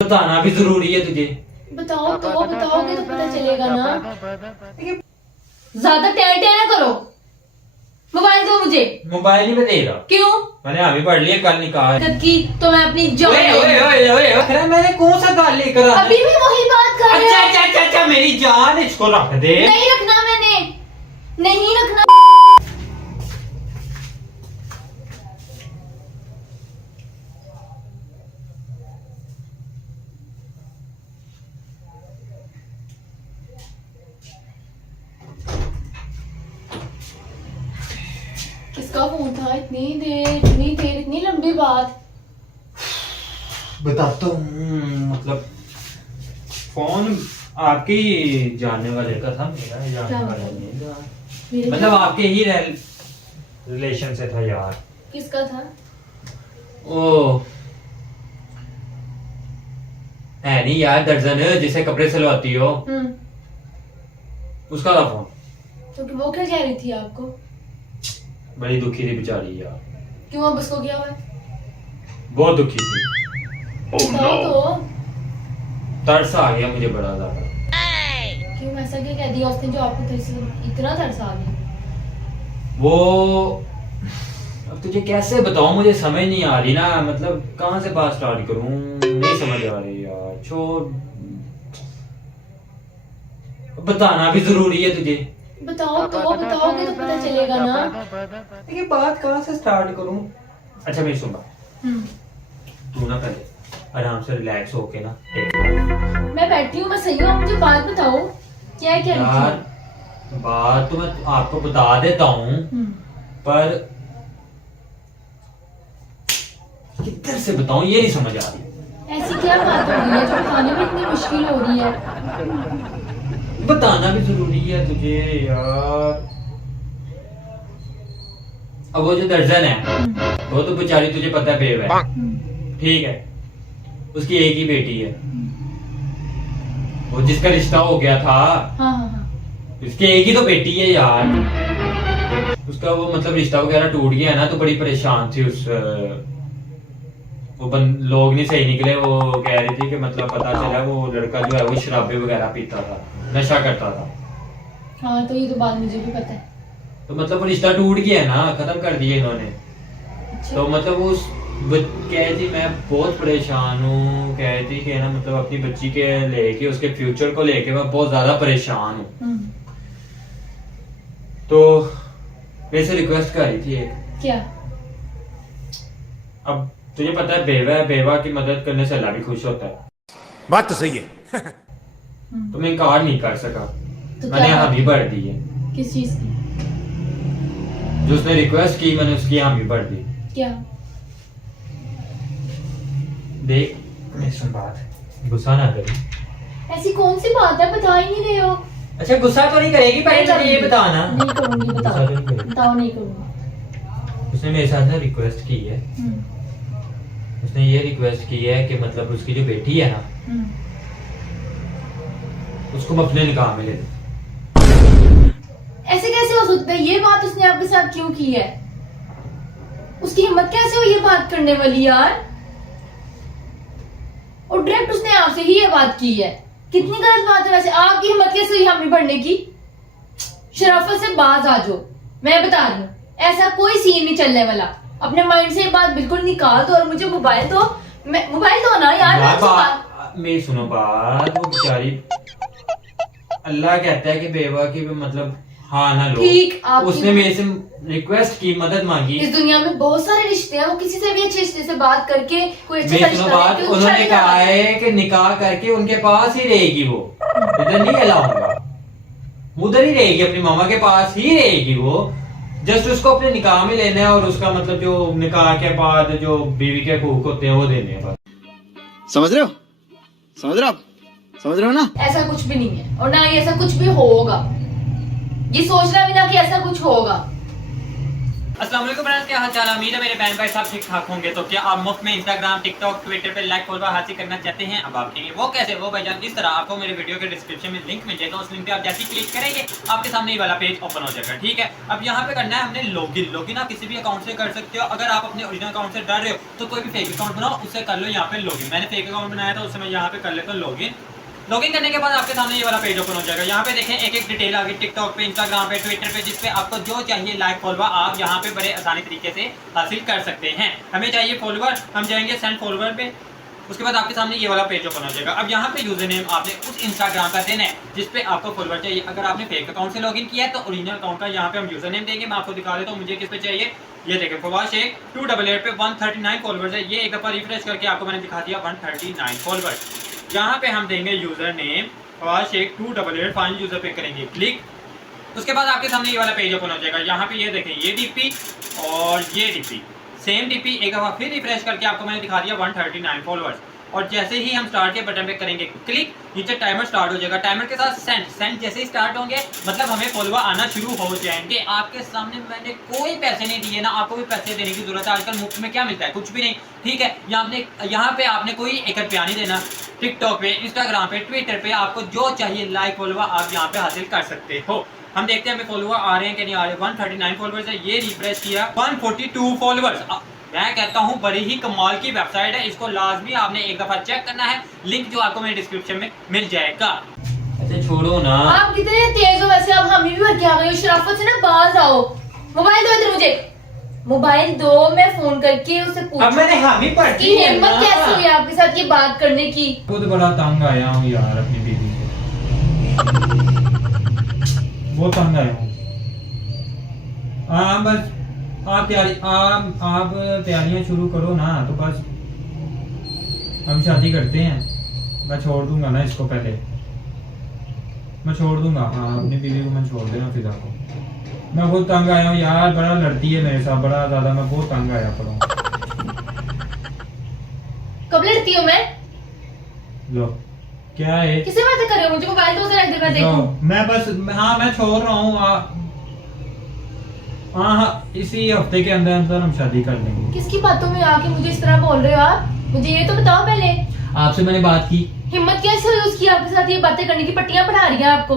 बताना भी जरूरी है तुझे। बताओ तो, बताओगे तो पता चलेगा ना। ज्यादा टें टें ना करो। मोबाइल दो मुझे। मोबाइल नहीं मैं देगा। क्यों? मैंने अभी पढ़ लिया, कल निकाह है। की तो मैं अपनी जान ओए ओए ओए ओए अरे मैंने कौन सा गाल लेकर आ अभी भी वही बात कर रहे अच्छा हो। अच्छा अच्छा अच्छा मेरी जान, इसको रख दे। नहीं रखना, मैंने नहीं रखना। किसका फोन था? इतनी देर इतनी लंबी बात। बताता हूँ, मतलब फोन आपके जानने वाले का था, मेरा जानने वाला नहीं था। मेरे मतलब आपके ही रिलेशन से था यार। किसका था? ओ है नहीं यार, दर्जन जिसे कपड़े सिलवाती हो, उसका था फोन। तो वो क्या कह रही थी आपको? बड़ी दुखी थी बेचारी यार। क्यों, अब उसको क्या हुआ? बहुत दुखी थी। बताओ तो। तरस आ गया मुझे बड़ा ज्यादा। क्यों, ऐसा क्या कह दिया उसने जो आपको इतना तरस आ गया? वो अब तुझे कैसे बताऊं, मुझे समझ नहीं आ रही ना, मतलब कहाँ से बात स्टार्ट करूं, नहीं समझ आ रही यार। छोड़, बताना भी जरूरी है तुझे। बताओ तो, बताओगे तो पता चलेगा ना। ये बात कहाँ से स्टार्ट करूं। अच्छा मेरी सुन बात, तू ना पहले आराम से रिलैक्स होके ना मैं बैठी हूँ, मैं सही हूँ। आप मुझे बात बताओ, क्या है? क्या यार बात तो मैं आपको बता देता हूँ, पर किधर से बताऊं ये नहीं समझ आ रही। ऐसी क्या बात हो गई है जो बताने में इतनी मुश्किल हो रही है? बताना भी जरूरी है तुझे यार। अब वो जो दर्जन है, वो तो बेचारी तुझे पता है बेव है, ठीक है, उसकी एक ही बेटी है। वो जिसका रिश्ता हो गया था, उसकी एक ही तो बेटी है यार। उसका वो मतलब रिश्ता वगैरह टूट गया ना, तो बड़ी परेशान थी उस लोग नहीं सही निकले। वो कह रही थी कि मतलब पता चला वो लड़का जो है वो शराबे वगैरह पीता था, नशा करता था। हाँ, तो ये तो बात मुझे भी पता है। तो मतलब वो रिश्ता टूट गया ना, खत्म कर दिया इन्होंने। अच्छा। तो मतलब वो कह थी मैं बहुत परेशान हूँ, कह थी कि ना मतलब अपनी बच्ची के लेके, उसके फ्यूचर को लेके मैं बहुत ज्यादा परेशान हूँ। तो मेरे से रिक्वेस्ट कर रही थी एक। क्या? अब तुझे पता है बेवा है, बेवा की मदद करने से अल्लाह भी खुश होता है। बात तो सही है। तो मैं इनकार नहीं कर सका, तो मैंने क्या हामी भर दी है। किस चीज की? जो उसने रिक्वेस्ट की मैंने उसकी हामी भर दी। क्या? देख मेरी सुन बात, गुस्सा ना करी। ऐसी कौन सी बात है, बता ही नहीं रहे हो? अच्छा गुस्सा तो नहीं करेगी, पहले मुझे ये बताना। नहीं करूंगी, गुस्सा बताओ। तो नहीं करेगी। बताओ, नहीं करूंगा। उसने मेरे साथ ना रिक्वेस्ट की है। उसने ये रिक्वेस्ट की है कि मतलब उसकी जो बेटी है ना, उसको मैं अपने निकाह में ले लूं। ऐसे कैसे हो सकता है? ये बात उसने आपके साथ क्यों की है? उसकी हिम्मत कैसे हुई ये बात करने वाली यार? और डायरेक्ट उसने आपसे ही ये बात की है। कितनी गलत बात है वैसे। आपकी हिम्मत कैसे हुई हामी भरने की? शराफत से बाज आ जाओ, मैं बता रही हूँ। ऐसा कोई सीन नहीं चलने वाला। अपने माइंड से ये बात बिल्कुल निकाल दो और मुझे मोबाइल दो। मोबाइल दो ना यार। मेरी सुनो बात, वो बेचारी अल्लाह कहता है कि बेवा की मतलब हाँ ना लो। ठीक, उसने मेरे से रिक्वेस्ट की, मदद मांगी। इस दुनिया में बहुत सारे रिश्ते हैं, वो किसी से भी अच्छे रिश्ते से बात करके कोई अच्छा मेरी सुनो बात, उन्होंने कहा है कि निकाह करके उनके पास ही रहेगी, वो इधर नहीं अलाऊंगा, उधर ही रहेगी, अपनी मामा के पास ही रहेगी वो। जस्ट उसको अपने निकाह में लेना है और उसका मतलब जो निकाह के बाद जो बीवी के हकूक होते हैं वो देने हैं बस। समझ रहे हो? समझ रहे हो आप? समझ रहे हो ना? ऐसा कुछ भी नहीं है और ना ही ऐसा कुछ भी होगा। ये सोचना भी ना कि ऐसा कुछ होगा। अस्सलाम वालेकुम फ्रेंड्स, क्या हाल चाल? उम्मीद है मेरे बहन भाई सब ठीक ठाक होंगे। तो क्या आप मुफ्त में इंस्टाग्राम, टिकटॉक, ट्विटर पे लाइक फॉलोवर हासिल करना चाहते हैं? अब आप कहेंगे वो कैसे? वो भाईजान इस तरह आपको मेरे वीडियो के डिस्क्रिप्शन में लिंक मिल जाएगा। उस लिंक पे आप जैसे ही क्लिक करेंगे आपके सामने ये वाला पेज ओपन हो जाएगा। ठीक है, अब यहाँ पे करना है हमने लॉगिन आप किसी भी अकाउंट से कर सकते हो। अगर आप अपने ओरिजिनल अकाउंट से डर रहे हो तो कोई भी फेक अकाउंट बनाओ, उससे कर लो यहाँ पे लॉगिन। मैंने फेक अकाउंट बनाया था, उससे मैं यहाँ पे कर लेता हूँ लॉगिन। लॉगिन करने के बाद आपके सामने ये वाला पेज ओपन हो जाएगा। यहाँ पे देखें एक एक डिटेल आ गई टिकटॉक पे, इंस्टाग्राम पे, ट्विटर पे, जिसपे आपको जो चाहिए लाइक फॉलोवर आप यहाँ पे बड़े आसानी तरीके से हासिल कर सकते हैं। हमें चाहिए फॉलोवर, हम जाएंगे सेंड फॉलोवर पे। उसके बाद आपके सामने ये वाला पेज ओपन हो जाएगा। अब यहाँ पे यूजर नेम आपने उस इंस्टाग्राम का देना है जिसपे आपको फॉलोवर चाहिए। अगर आपने फेक अकाउंट से लॉगिन किया है तो ओरिजिनल अकाउंट का यहाँ पे हम यूजर नेम देंगे। मैं आपको दिखा देता हूँ मुझे किस पे चाहिए। ये देखें फवाद शेख 288 पे 139 फॉलोवर्स है। ये एक दफा रिफ्रेश करके आपको मैंने दिखा दिया 139 फॉलोवर्स। यहाँ पे हम देंगे user name Fawad Sheikh 288, final user पे करेंगे क्लिक। उसके बाद आपके सामने ये वाला पेज ओपन हो जाएगा। यहाँ पे ये देखें ये डीपी और ये डीपी, सेम डीपी एक दफा फिर रिफ्रेश करके आपको मैंने दिखा दिया 139 फॉलोवर्स। और जैसे ही हम स्टार्ट के बटन पे करेंगे क्लिक, नीचे टाइमर स्टार्ट हो जाएगा। टाइमर के साथ सेंड जैसे ही स्टार्ट होंगे मतलब हमें फॉलोवर आना शुरू हो जाएंगे। आपके सामने मैंने कोई पैसे नहीं दिए ना आपको भी पैसे देने की जरूरत है। आजकल मुफ्त में क्या मिलता है? कुछ भी नहीं। ठीक है, यहाँ पे आपने कोई 1 रुपया नहीं देना। टिकटॉक पे, इंस्टाग्राम पे, ट्विटर पे आपको जो चाहिए लाइक फॉलोवर आप यहाँ पे हासिल कर सकते हो। हम देखते हैं हमें फॉलोवर आ रहे हैं कि नहीं आ रहे। 139 फॉलोवर्स है, ये रिफ्रेश किया 142 फॉलोवर्स। मैं कहता हूँ बड़ी ही कमाल की वेबसाइट है, इसको लाजमी आपने एक दफा चेक करना है। लिंक जो आपको मेरे डिस्क्रिप्शन में मिल जाएगा। अच्छा छोड़ो ना, आप कितने तेज हो वैसे। अब हम भी भर के आ गए। शराफत से ना बाज आओ। मोबाइल दो इधर मुझे, मोबाइल दो। मैं फोन करके उससे पूछूं अब मैंने हामी पढ़ की हिम्मत कैसे हुई आपके साथ ये बात करने की। खुद बड़ा तंग आया हूँ यार अपनी बीवी से, वो तंग आया हूँ। हाँ बस आप तैयारियां शुरू करो ना, तो बस हम शादी करते हैं। मैं छोड़ दूंगा ना इसको, पहले मैं छोड़ दूंगा। हाँ अपनी बीवी को मैं छोड़ देना फिजा को। मैं बहुत तंग आया हूँ यार, बड़ा लड़ती है मेरे साथ बड़ा ज्यादा। मैं बहुत तंग आया पड़ा। कब लड़ती हूँ मैं? लो क्या है, किसे बातें कर रहे हो? मुझे मोबाइल दो जरा इधर मैं देखूं। मैं बस हाँ मैं छोड़ रहा हूँ। हाँ इसी हफ्ते के अंदर अंदर हम शादी कर लेंगे। किसकी बातों में आके मुझे इस तरह बोल रहे हो आप? मुझे ये तो बताओ पहले। आपसे मैंने बात की। हिम्मत कैसे हुई उसकी आपके साथ ये बातें करने की? पट्टियां पढ़ा रही है आपको।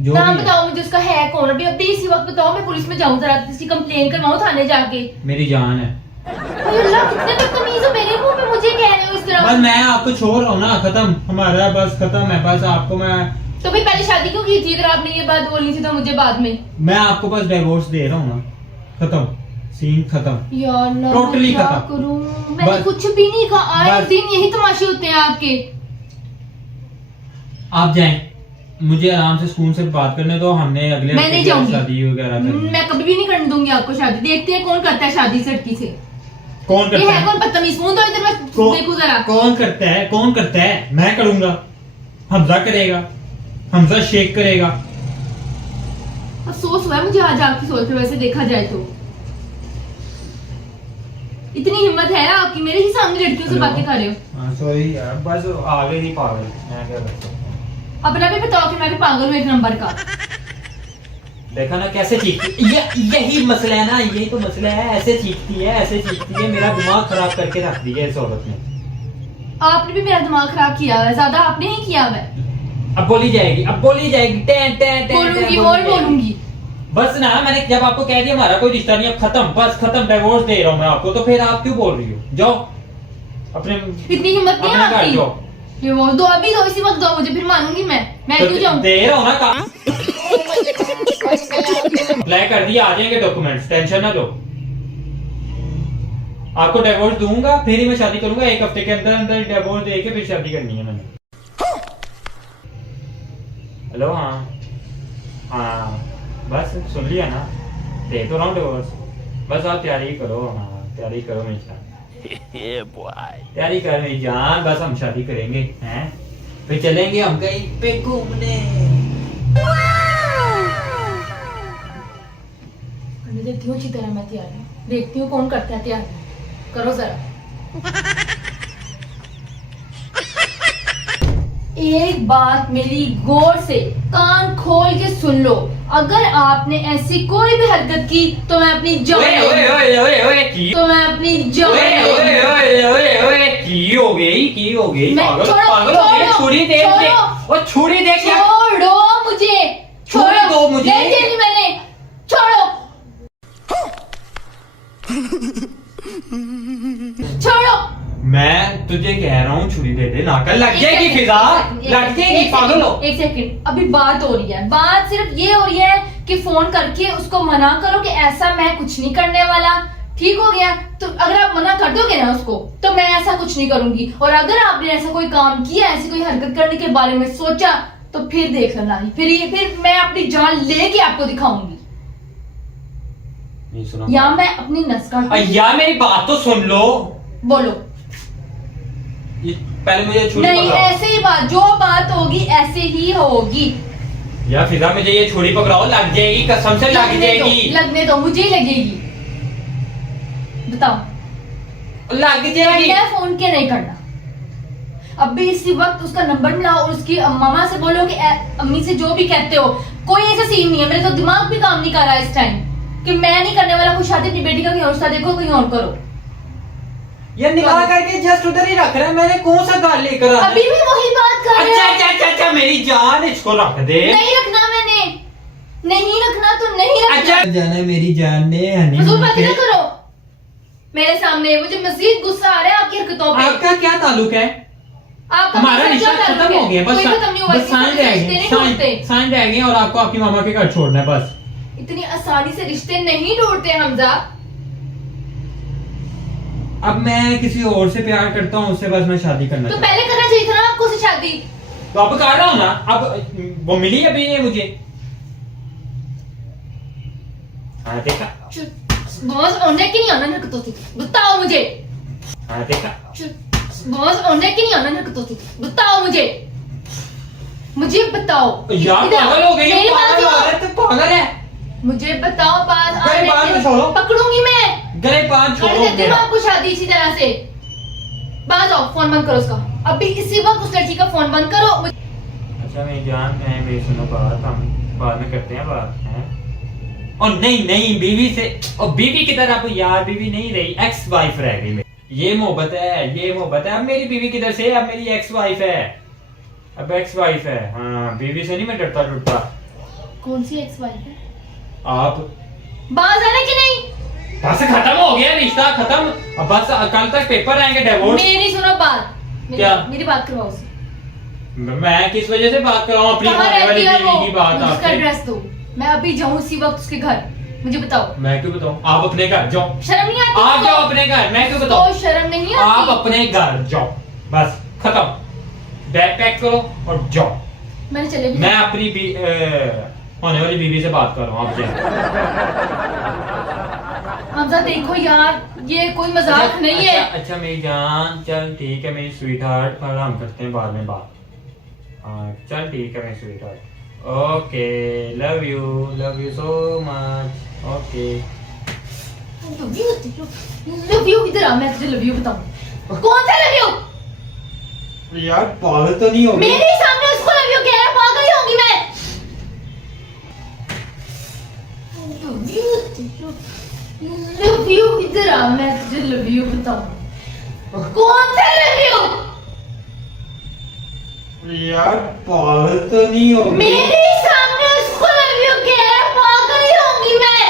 जो नाम बताओ मुझे उसका है कौन? अभी इसी वक्त बताओ, मैं पुलिस में जाऊं जरा, इसकी कंप्लेन करवाऊं थाने जाके। मेरी जान है। अल्लाह कितने बदतमीज हो, मेरे मुंह पे मुझे कह रहे हो इस तरह। बस मैं आपको छोड़ रहा हूँ ना, खत्म हमारा बस खत्म है। बस आपको मैं तो फिर पहले शादी क्यों की थी? अगर आपने ये बात बोलनी थी तो मुझे बाद में। मैं आपको बस डिवोर्स दे रहा हूँ ना, खत्म सीन खत्म। यार अल्लाह टोटली क्या खत्म। करूं? मैंने कुछ भी नहीं कहा। आए दिन यही तमाशे होते हैं आपके। आप जाएं, मुझे आराम से सुकून से बात करने दो। हमने अगले मैं नहीं जाऊंगी शादी वगैरह करनी। मैं कभी भी नहीं करने दूंगी आपको शादी। देखते हैं कौन करता है शादी इस लड़की से। कौन करता ये है? है कौन बदतमीज? मुंह तो इधर मैं देखूं जरा। कौन करता है? कौन करता है? मैं करूंगा, हमजा करेगा, हमजा शेख करेगा। अफसोस हुआ है मुझे आज आपकी सोच पे, वैसे देखा जाए तो। इतनी हिम्मत है आपकी, मेरे ही सामने लड़कियों से बातें कर रहे हो। सॉरी यार, बस आगे ही पागल मैं क्या कर सकता हूं। अपना भी बताओ कि मैं भी पागल हूँ एक नंबर का। देखा ना कैसे चीखती। यही मसला है ना, यही तो मसला है। ऐसे चीखती है, ऐसे चीखती है। मेरा दिमाग खराब करके रख दिया है इस औरत ने। आपने भी मेरा दिमाग खराब किया है, ज्यादा आपने ही किया है। अब बोली जाएगी, अब बोली जाएगी। टें टें टें बोलूंगी और बोलूंगी। बस ना, मैंने जब आपको कह दिया हमारा कोई रिश्ता नहीं, अब खत्म, बस खत्म, डिवोर्स दे रहा हूँ मैं आपको। तो फिर आप क्यों बोल रही हो? जाओ अपने, इतनी हिम्मत नहीं है अपने घर आपकी। जाओ। ये वो दो, अभी दो, इसी वक्त दो मुझे, फिर मानूंगी मैं तो क्यों जाऊं? दे रहा हूँ ना काम। अप्लाई कर दिया, आ जाएंगे डॉक्यूमेंट्स, टेंशन ना लो। आपको डिवोर्स दूंगा फिर ही मैं शादी करूंगा। 1 हफ्ते के अंदर अंदर डिवोर्स दे के फिर शादी करनी है मैंने। हेलो हाँ बस सुन लिया ना, दे तो रहा हूँ डिवोर्स। बस आप तैयारी करो। हाँ तैयारी करो मेरी जान, तैयारी कर मेरी जान। बस हम शादी करेंगे हैं, फिर चलेंगे हम कहीं पे घूमने। देखती हूँ अच्छी तरह मैं तैयारी, देखती हूँ कौन करता है तैयारी। करो जरा। एक बात मेरी गौर से कान खोल के सुन लो। अगर आपने ऐसी कोई भी हरकत की तो मैं अपनी जान ओए ओए ओए ओए ओए की तो मैं अपनी जान ओए ओए ओए ओए ओए की हो गई मैं- पागल छोड़ो, पागल हो गई छोड़ो, छुरी दे मुझे छोड़ो। वो छुरी दे क्या छोड़ो मुझे छोड़ दो मुझे। नहीं देनी मैंने छोड़ो छोड़ो मैं तुझे कह रहा हूँ छुरी दे दे ना कर लग जाएगी फिजा लग जाएगी पागल हो एक सेकंड अभी बात हो रही है बात सिर्फ ये हो रही है कि फोन करके उसको मना करो कि ऐसा मैं कुछ नहीं करने वाला ठीक हो गया तो अगर आप मना कर दोगे ना उसको तो मैं ऐसा कुछ नहीं करूंगी और अगर आपने ऐसा कोई काम किया ऐसी कोई हरकत करने के बारे में सोचा तो फिर देख लेना फिर मैं अपनी जान लेके आपको दिखाऊंगी नहीं सुना या मैं अपनी नस काटूंगी। यार मेरी बात तो सुन लो बोलो ये पहले मुझे छुरी नहीं पकड़ाओ ऐसे ही बात जो बात होगी ऐसे ही होगी या फिजा मुझे ये छुरी पकड़ाओ लग जाएगी कसम से लग जाएगी लगने दो मुझे ही लगेगी बताओ लग जाएगी मैं फोन के नहीं करना अभी इसी वक्त उसका नंबर मिलाओ और उसकी मामा से बोलो कि अम्मी से जो भी कहते हो कोई ऐसा सीन नहीं है मेरे तो दिमाग भी काम नहीं कर रहा इस टाइम कि मैं नहीं करने वाला कोई शादी अपनी बेटी का कहीं और सा देखो कहीं और करो ये निकाल करके जस्ट उधर ही रख रहा है मैंने कौन सा गाल लेकर आना अभी भी वही बात कर रहे अच्छा हो अच्छा अच्छा अच्छा मेरी जान इसको रख दे नहीं रखना मैंने नहीं रखना तो नहीं रखना अच्छा जाना मेरी जान ने हनी फजूल बातें ना करो मेरे सामने मुझे मजीद गुस्सा आ रहा है आपकी हरकतों पे आपका क्या ताल्लुक है आपका हमारा गुस्सा रिश्ता क्या खत्म ताल्लुक हो गया है? बस कोई खत्म नहीं हुआ बस इसके साइन साथ रह रिश्ते गए नहीं टूटते साइन रह गए और आपको आपकी मामा के घर छोड़ना है बस इतनी आसानी से रिश्ते नहीं टूटते हमजा अब मैं किसी और से प्यार करता हूँ उससे बस मैं शादी करना तो चाहता पहले करना चाहिए था ना आपको से शादी हूँ तो अब कर रहा हूँ ना अब वो मिली अभी नहीं मुझे हाँ देखा बहुत औने की नहीं आना हरकतों से बताओ मुझे हाँ देखा बहुत औने की नहीं आना हरकतों से बताओ मुझे बताओ यार इधर आओ, पागल हो गई मेरी बात पागल हो सुनो। गई, तू पागल है मुझे बताओ बात गले आने बात से- में छोड़ो। पकड़ूंगी मैं गले पान कर छोड़ो देती हूँ मेरा। आपको शादी इसी तरह से बाज आओ फोन बंद करो उसका अभी इसी वक्त उस लड़की का फोन बंद करो अच्छा मेरी जान मैं मेरी सुनो बात हम बाद में करते हैं बात हैं और नहीं बीवी से और बीवी की तरह अब यार बीवी नहीं रही एक्स वाइफ रह गई मेरी ये मोहब्बत है अब मेरी बीवी किधर से अब मेरी एक्स वाइफ है अब एक्स वाइफ है हाँ बीवी से नहीं मैं डरता डरता कौन सी एक्स वाइफ है आप बाज आने की नहीं बस खत्म हो गया रिश्ता खत्म अब बस कल तक पेपर आएंगे डिवोर्स मेरी सुनो बात क्या? मेरी बात करवाओ उससे मैं किस वजह से बात कर रहा हूँ अपनी कहाँ होने वाली रहती है बीवी वो की बात मुझे उसका आपसे एड्रेस दो मैं अभी जाऊँ उसी वक्त उसके घर मुझे बताओ मैं क्यों बताऊँ आप अपने घर जाओ शर्म नहीं आती आप तुमको? जाओ अपने घर मैं क्यों बताऊँ तो शर्म नहीं आप आती अपने घर जाओ बस खत्म बैग पैक करो और जाओ मैंने चले भी मैं अपनी होने वाली बीवी से बात कर रहा हूँ आपसे हमजा देखो यार ये कोई मजाक नहीं है अच्छा मेरी जान चल ठीक है मेरी स्वीट हार्ट पर हम करते हैं बाद में बात हाँ चल ठीक है मेरी sweet heart okay love you so much okay love you इधर आ मैं तुझे लव यू बताऊं कौन सा लव यू यार पागल तो नहीं होगी मेरे ही सामने उसको लव यू कह रहा पागल ही होंगी मैं लव यू इधर आ मैं तुझे लव यू बताऊं कौन सा लव यू यार पागल तो नहीं होगी मेरे ही सामने उसको लव यू कह रहा पागल ही होंगी मैं